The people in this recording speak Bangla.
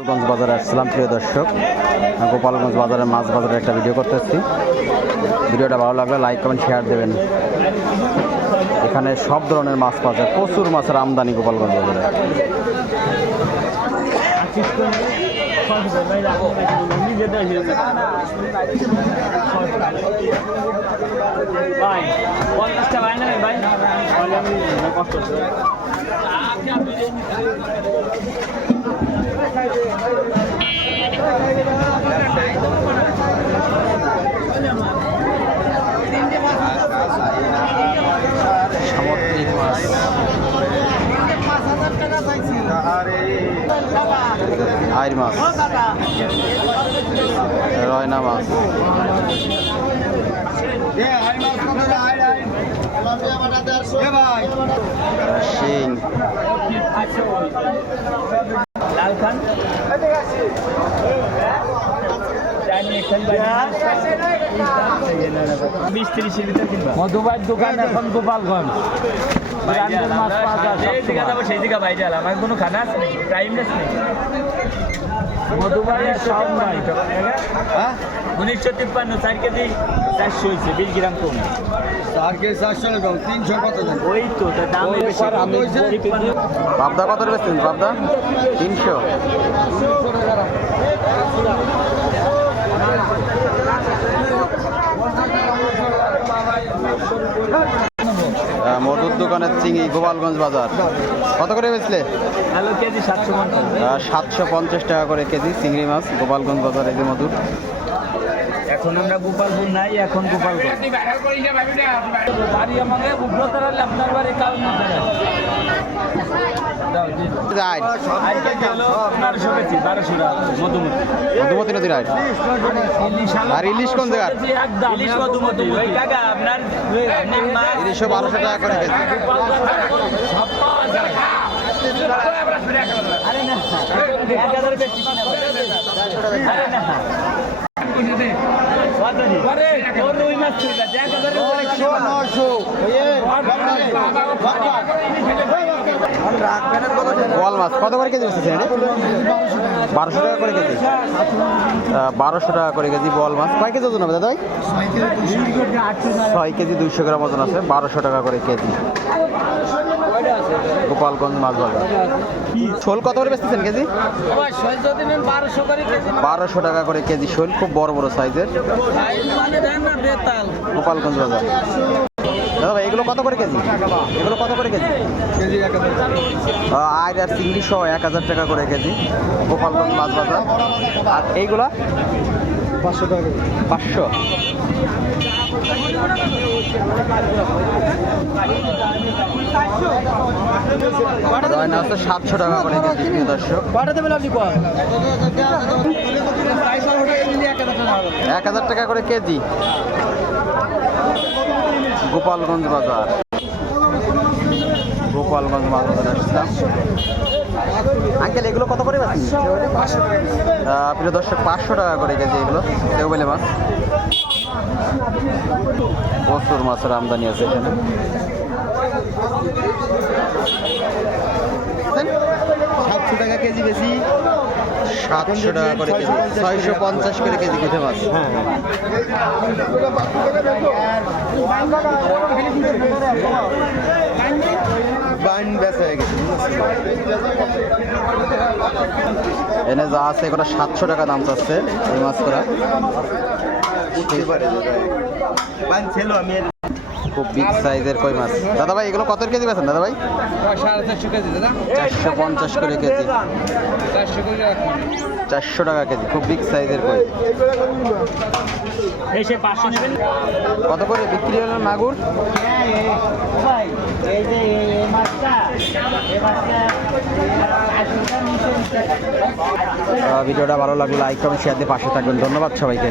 গোপালগঞ্জ বাজারে আসছিলাম প্রিয় দর্শক। গোপালগঞ্জ বাজারে মাছ বাজারে একটা ভিডিও করতেছি। ভিডিওটা ভালো লাগলে লাইক কমেন্ট শেয়ার দেবেন। এখানে সব ধরনের মাছ পাওয়া যায়, প্রচুর মাছের আমদানি গোপালগঞ্জ বাজারে। সামুদ্রিক মাছ, আইর মাছ, রয়না মাছ, শিং, মধুবাইয়ের দোকান এখন গোপালগঞ্জ। সেই দিকে বাইরে আমার কোনো খানা আছে নাকি? টাইমলেস নেই। মধুবাইয়ের সব নাই। 1953 4 কেজি 400 হয়েছে, 20 গ্রাম কম। 4 কেজি 400 কম, 300 কত দেন? ওই তো দাম বেশি। পাবদা কত বেচছেন? পাবদা 300। মধুর দোকানের চিংড়ি গোপালগঞ্জ বাজার কত করে বেচলে? কেজি 750 টাকা করে কেজি চিংড়ি মাছ গোপালগঞ্জ বাজারে। যে মধুর এখন আমরা গোপালপুর নাই, এখন গোপালগঞ্জ বাড়ি আমাদের উগ্রতার আপনার বাড়ি কারণ মধুমতি নদীর আয়। আর ইলিশ কোন জায়গার? ইলিশও 1200 টাকা করে কেজি। বোয়াল মাছ কত করে কেজি বেচতেছেন? 1200 টাকা করে কেজি। 1200 টাকা করে কেজি বোয়াল মাছ। কয় কেজি ওজন হবে দাদা? 6 কেজি 200 গ্রাম ওজন আছে। 1200 টাকা করে কেজি গোপালগঞ্জ মাছ বাজার। শোল কত করে বেচতেছেন কেজি? 1200 টাকা করে কেজি শোল, খুব বড় বড় সাইজের গোপালগঞ্জ বাজার। দাদা ভাই এগুলো কত করে কেজি? এগুলো কত করে কেজি? আইর আর চিংড়ি সহ 1000 টাকা করে কেজি গোপালগঞ্জ মাছ বাজার। আর এইগুলা 500 টাকা। 500। রয়না হচ্ছে 700 টাকা করে কেজি প্রিয় দর্শক। 1000 টাকা করে কেজি গোপালগঞ্জ বাজার। গোপালগঞ্জ মাছ বাজারে আসছিলাম। আঙ্কেল এগুলো কত করে পাচ্ছি? প্রিয় দর্শক 500 টাকা করে কেজি এগুলো দেওবেলে মাছ। প্রচুর মাছের আমদানি আছে এখানে। 700 টাকা কেজি বেশি। 700 টাকা করে কেজি, 650 করে কেজি কুঠে মাছ। এনে যা আছে এগুলো 700 টাকা দাম চাচ্ছে এই মাছ করা। খুব বিগ সাইজের কই মাছ। দাদা ভাই এগুলো কত কেজি বেচেন দাদা ভাই? 450 কেজি দাদা। 450 করে কেজি। 400 টাকা কেজি, খুব বিগ সাইজের কই। কত করে বিক্রি হলো মাগুর? ভিডিওটা ভালো লাগলে লাইক কমেন্ট শেয়ার দিয়ে পাশে থাকবেন। ধন্যবাদ সবাইকে।